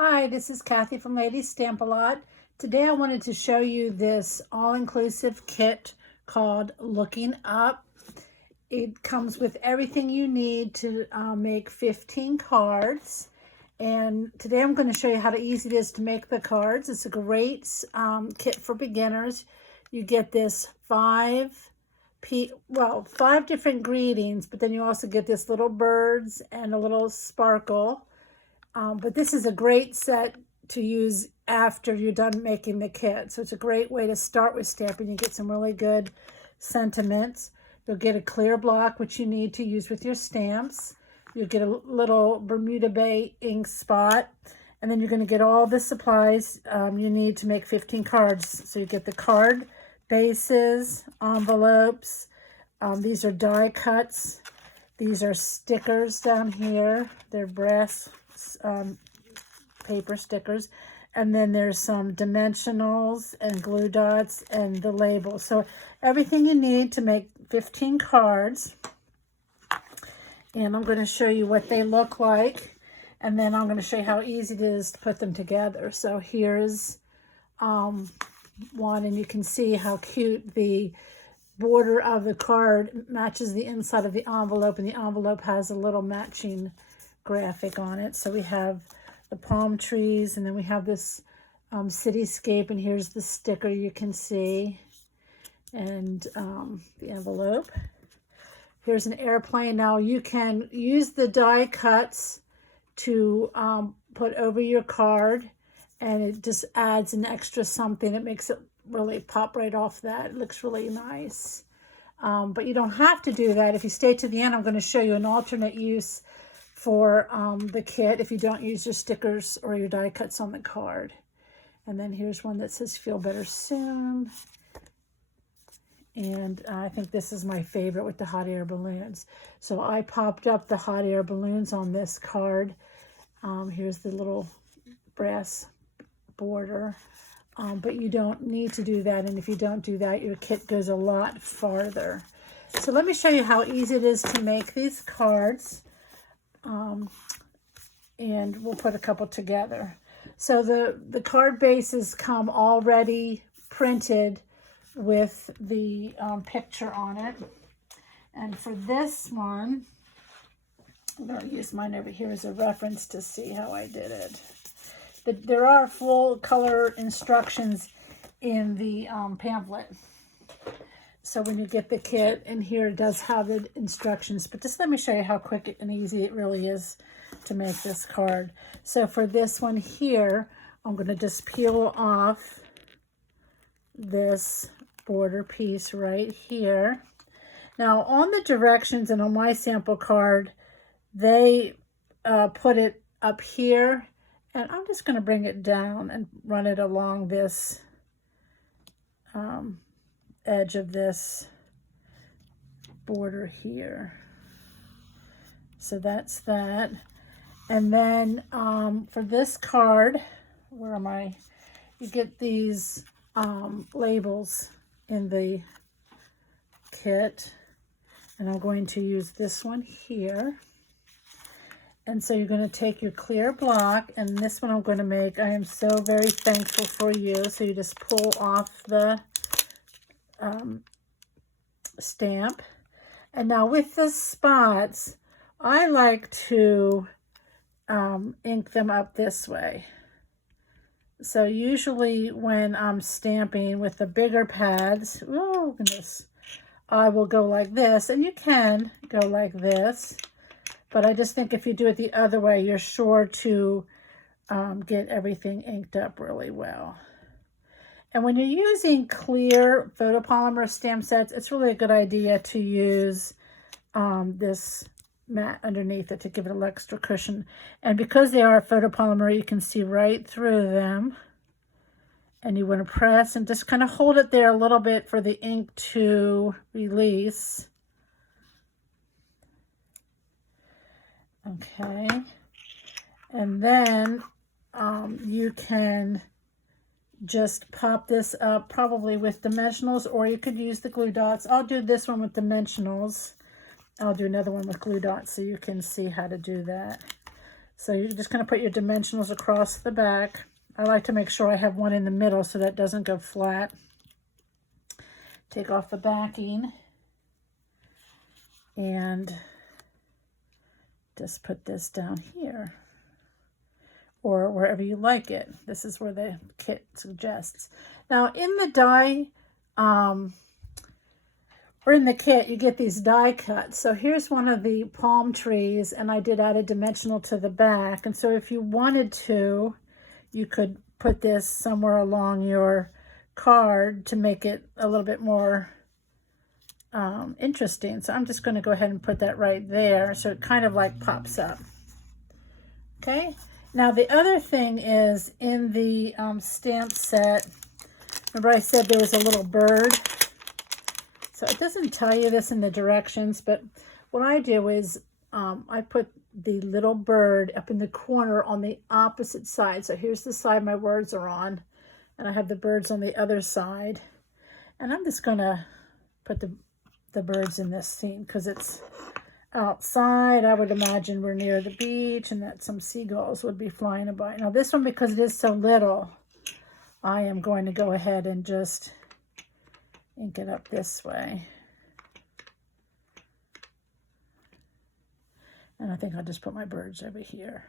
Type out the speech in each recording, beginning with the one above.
Hi, this is Kathy from Ladies Stamp A Lot. Today I wanted to show you this all-inclusive kit called Looking Up. It comes with everything you need to make 15 cards. And today I'm going to show you how easy it is to make the cards. It's a great kit for beginners. You get this five different greetings, but then you also get this little birds and a little sparkle. But this is a great set to use after you're done making the kit. So it's a great way to start with stamping. You get some really good sentiments. You'll get a clear block, which you need to use with your stamps. You'll get a little Bermuda Bay ink spot. And then you're going to get all the supplies you need to make 15 cards. So you get the card bases, envelopes. These are die cuts. These are stickers down here. They're brass paper stickers, and then there's some dimensionals and glue dots and the label. So everything you need to make 15 cards, and I'm going to show you what they look like, and then I'm going to show you how easy it is to put them together. So here's one, and you can see how cute the border of the card matches the inside of the envelope, and the envelope has a little matching graphic on it. So we have the palm trees, and then we have this cityscape, and here's the sticker you can see, and the envelope. Here's an airplane. Now you can use the die cuts to put over your card, and it just adds an extra something. It makes it really pop right off that. It looks really nice. But you don't have to do that. If you stay to the end, I'm going to show you an alternate use for the kit if you don't use your stickers or your die cuts on the card. And then here's one that says feel better soon. And I think this is my favorite with the hot air balloons. So I popped up the hot air balloons on this card. Here's the little brass border. But you don't need to do that. And if you don't do that, your kit goes a lot farther. So let me show you how easy it is to make these cards. And we'll put a couple together. So the card bases come already printed with the picture on it. And for this one, I'm going to use mine over here as a reference to see how I did it. There are full color instructions in the pamphlet. So when you get the kit, and here it does have the instructions, but just let me show you how quick and easy it really is to make this card. So for this one here, I'm going to just peel off this border piece right here. Now on the directions and on my sample card, they put it up here, and I'm just going to bring it down and run it along this edge of this border here. So that's that. And then for this card, where am I? You get these labels in the kit, and I'm going to use this one here. And so you're going to take your clear block, and this one I'm going to make I am so very thankful for you. So you just pull off the stamp. And now with the spots, I like to ink them up this way. So usually when I'm stamping with the bigger pads, oh goodness, I will go like this, and you can go like this, but I just think if you do it the other way, you're sure to get everything inked up really well. And when you're using clear photopolymer stamp sets, it's really a good idea to use this mat underneath it to give it a little extra cushion. And because they are photopolymer, you can see right through them. And you want to press and just kind of hold it there a little bit for the ink to release. Okay. And then you can just pop this up probably with dimensionals, or you could use the glue dots. I'll do this one with dimensionals. I'll do another one with glue dots so you can see how to do that. So you're just going to put your dimensionals across the back. I like to make sure I have one in the middle so that doesn't go flat. Take off the backing and just put this down here or wherever you like it. This is where the kit suggests. Now in the die, or in the kit, you get these die cuts. So here's one of the palm trees, and I did add a dimensional to the back. And so if you wanted to, you could put this somewhere along your card to make it a little bit more interesting. So I'm just going to go ahead and put that right there so it kind of like pops up. Okay, now the other thing is in the stamp set, remember I said there was a little bird? So it doesn't tell you this in the directions, but what I do is I put the little bird up in the corner on the opposite side. So here's the side my words are on, and I have the birds on the other side. And I'm just going to put the birds in this scene because it's outside. I would imagine we're near the beach and that some seagulls would be flying by. Now this one, because it is so little, I am going to go ahead and just ink it up this way. And I think I'll just put my birds over here.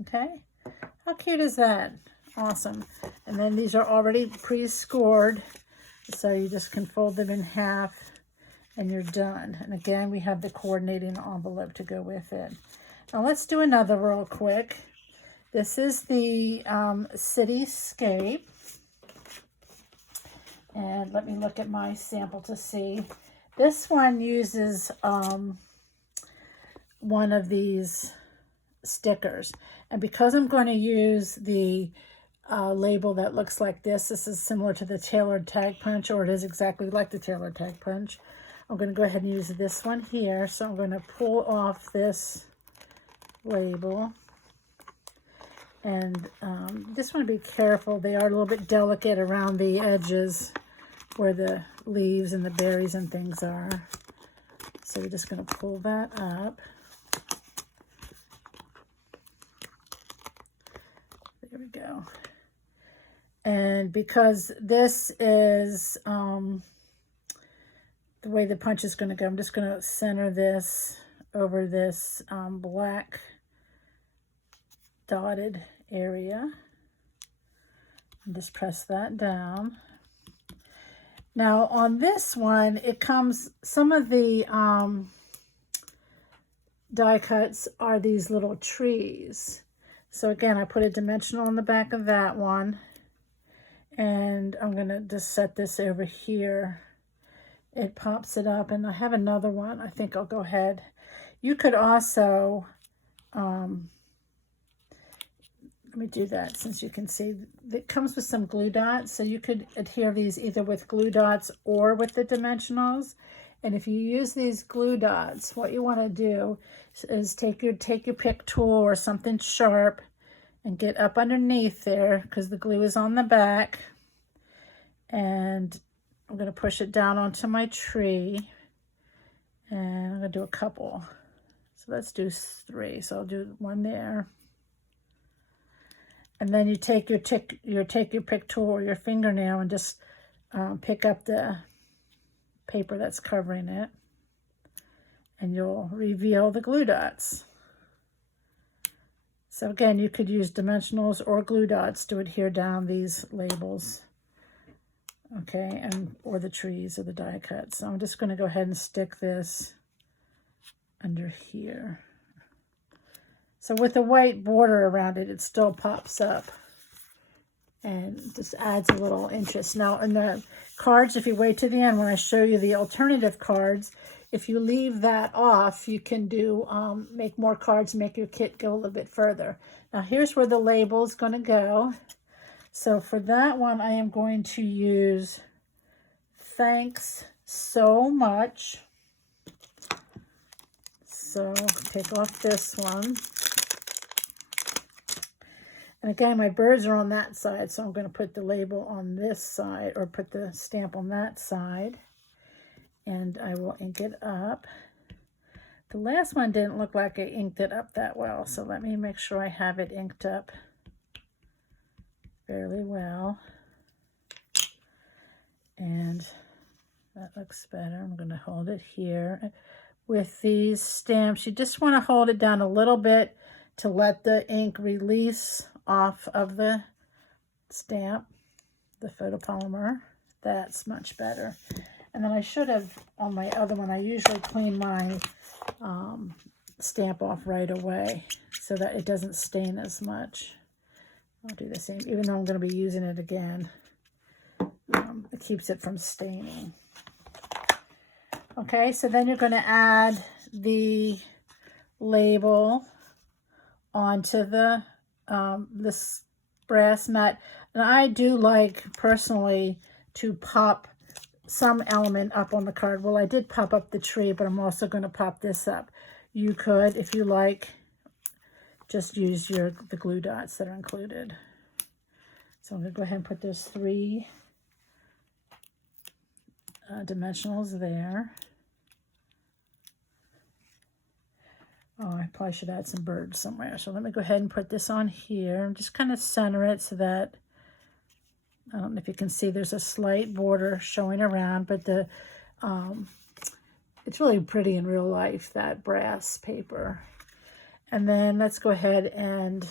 Okay, how cute is that? Awesome. And then these are already pre-scored, so you just can fold them in half and you're done. And again, we have the coordinating envelope to go with it. Now let's do another real quick. This is the Cityscape. And let me look at my sample to see. This one uses one of these stickers. And because I'm going to use the label that looks like this is similar to the tailored tag punch, or it is exactly like the tailored tag punch. I'm going to go ahead and use this one here. So I'm going to pull off this label. And just want to be careful. They are a little bit delicate around the edges where the leaves and the berries and things are. So we're just going to pull that up. There we go. And because this is the way the punch is going to go, I'm just going to center this over this black dotted area and just press that down. Now on this one, it comes, some of the die cuts are these little trees. So again, I put a dimensional on the back of that one, and I'm going to just set this over here. It pops it up, and I have another one. I think I'll go ahead. You could also, let me do that since you can see it comes with some glue dots. So you could adhere these either with glue dots or with the dimensionals. And if you use these glue dots, what you want to do is take your pick tool or something sharp and get up underneath there, because the glue is on the back. And I'm going to push it down onto my tree. And I'm going to do a couple. So let's do 3. So I'll do one there. And then you take your pick tool or your fingernail and just pick up the paper that's covering it, and you'll reveal the glue dots. So again, you could use dimensionals or glue dots to adhere down these labels, okay, and or the trees or the die cuts. So I'm just going to go ahead and stick this under here. So with the white border around it, it still pops up and just adds a little interest. Now in the cards, if you wait to the end when I show you the alternative cards, if you leave that off, you can do make more cards, make your kit go a little bit further. Now here's where the label is going to go. So for that one, I am going to use thanks so much. So take off this one. And again, my birds are on that side, so I'm going to put the label on this side, or put the stamp on that side. And I will ink it up. The last one didn't look like I inked it up that well, so let me make sure I have it inked up fairly well. And that looks better. I'm going to hold it here. With these stamps, you just want to hold it down a little bit to let the ink release off of the stamp, the photopolymer. That's much better. And then I should have, on my other one, I usually clean my stamp off right away so that it doesn't stain as much. I'll do the same, even though I'm going to be using it again. It keeps it from staining. Okay, so then you're going to add the label onto the this brass mat. And I do like, personally, to pop some element up on the card. Well, I did pop up the tree, but I'm also going to pop this up. You could, if you like, just use the glue dots that are included. So I'm going to go ahead and put those 3 dimensionals there. Oh, I probably should add some birds somewhere. So let me go ahead and put this on here and just kind of center it so that, I don't know if you can see, there's a slight border showing around, but the it's really pretty in real life, that brass paper. And then let's go ahead and,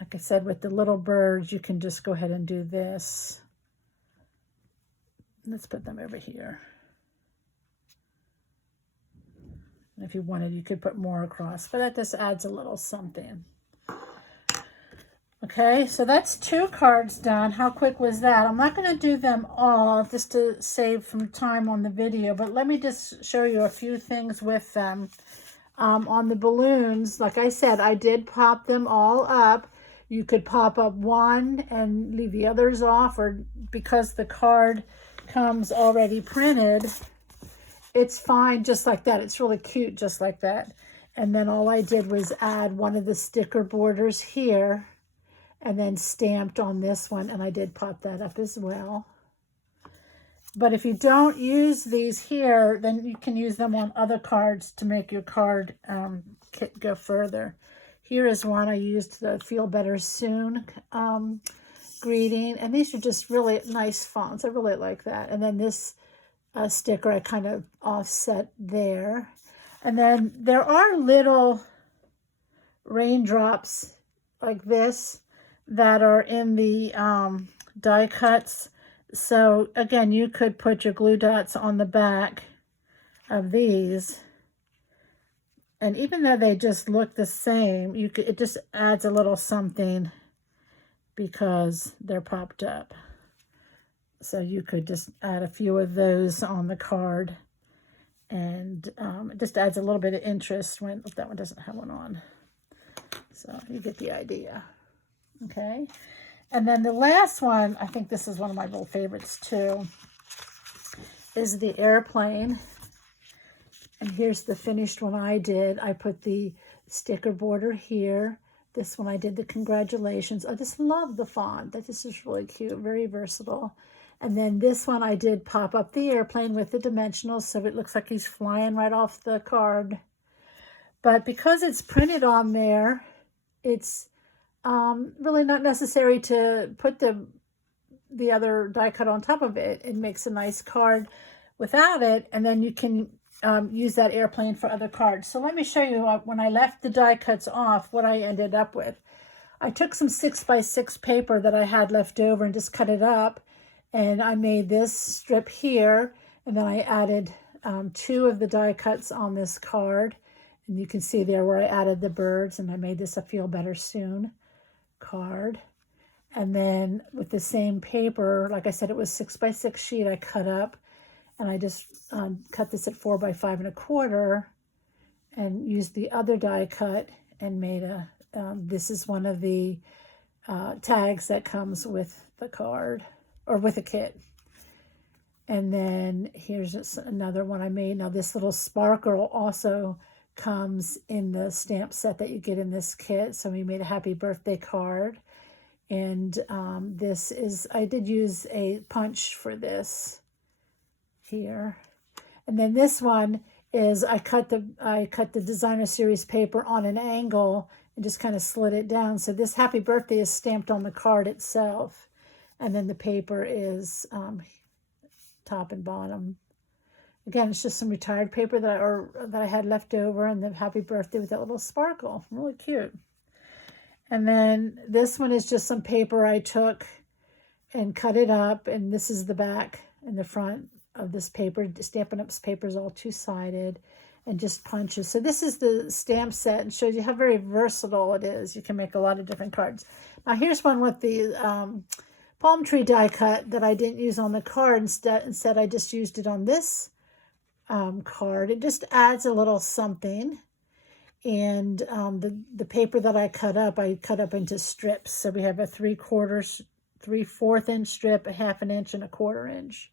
like I said, with the little birds, you can just go ahead and do this. Let's put them over here. And if you wanted, you could put more across, but that just adds a little something. Okay, so that's 2 cards done. How quick was that? I'm not going to do them all just to save some time on the video, but let me just show you a few things with them. On the balloons, like I said, I did pop them all up. You could pop up one and leave the others off, or because the card comes already printed, it's fine just like that. It's really cute just like that. And then all I did was add one of the sticker borders here and then stamped on this one, and I did pop that up as well. But if you don't use these here, then you can use them on other cards to make your card kit go further. Here is one I used, the Feel Better Soon greeting, and these are just really nice fonts. I really like that. And then this sticker I kind of offset there. And then there are little raindrops like this that are in the die cuts. So again, you could put your glue dots on the back of these, and even though they just look the same, it just adds a little something because they're popped up. So you could just add a few of those on the card, and it just adds a little bit of interest when that one doesn't have one on. So you get the idea. Okay. And then the last one, I think this is one of my little favorites too, is the airplane. And here's the finished one I did. I put the sticker border here. This one I did the congratulations. I just love the font. That just is really cute, very versatile. And then this one I did pop up the airplane with the dimensionals, so it looks like he's flying right off the card. But because it's printed on there, it's really not necessary to put the other die cut on top of it. It makes a nice card without it, and then you can use that airplane for other cards. So let me show you when I left the die cuts off, what I ended up with. I took some 6x6 paper that I had left over and just cut it up, and I made this strip here, and then I added 2 of the die cuts on this card, and you can see there where I added the birds, and I made this a Feel Better Soon card. And then with the same paper, like I said, it was 6x6 sheet I cut up, and I just cut this at 4x5 1/4 and used the other die cut and made a, this is one of the tags that comes with the card or with a kit. And then here's just another one I made. Now this little sparkle also comes in the stamp set that you get in this kit. So we made a happy birthday card. And this is, I did use a punch for this here. And then this one is I cut the designer series paper on an angle and just kind of slid it down. So this happy birthday is stamped on the card itself, and then the paper is top and bottom. Again, it's just some retired paper that I had left over, and the happy birthday with that little sparkle. Really cute. And then this one is just some paper I took and cut it up, and this is the back and the front of this paper. Stampin' Up's paper is all two-sided and just punches. So this is the stamp set, and shows you how very versatile it is. You can make a lot of different cards. Now here's one with the palm tree die cut that I didn't use on the card. Instead I just used it on this card. It just adds a little something. And the paper that I cut up into strips. So we have a 3/4 inch strip, a 1/2 inch, and a 1/4 inch.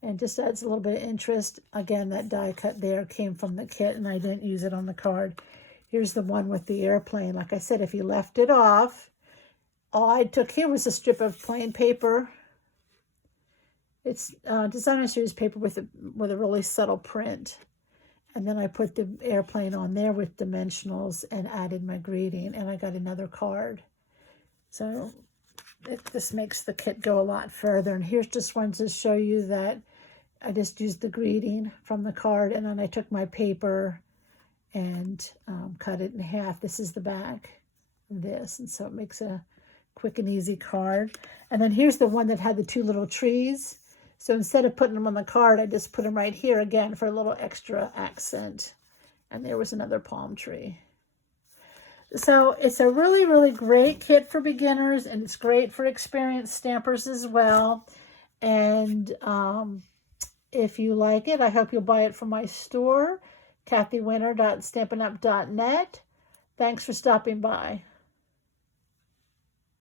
And just adds a little bit of interest. Again, that die cut there came from the kit, and I didn't use it on the card. Here's the one with the airplane. Like I said, if you left it off, all I took here was a strip of plain paper. It's designer series paper with a really subtle print. And then I put the airplane on there with dimensionals and added my greeting, and I got another card. So this makes the kit go a lot further. And here's just one to show you that I just used the greeting from the card, and then I took my paper and cut it in half. This is the back of this, and so it makes a quick and easy card. And then here's the one that had the two little trees. So instead of putting them on the card, I just put them right here again for a little extra accent. And there was another palm tree. So it's a really, really great kit for beginners, and it's great for experienced stampers as well. And if you like it, I hope you'll buy it from my store, kathywinter.stampinup.net. Thanks for stopping by.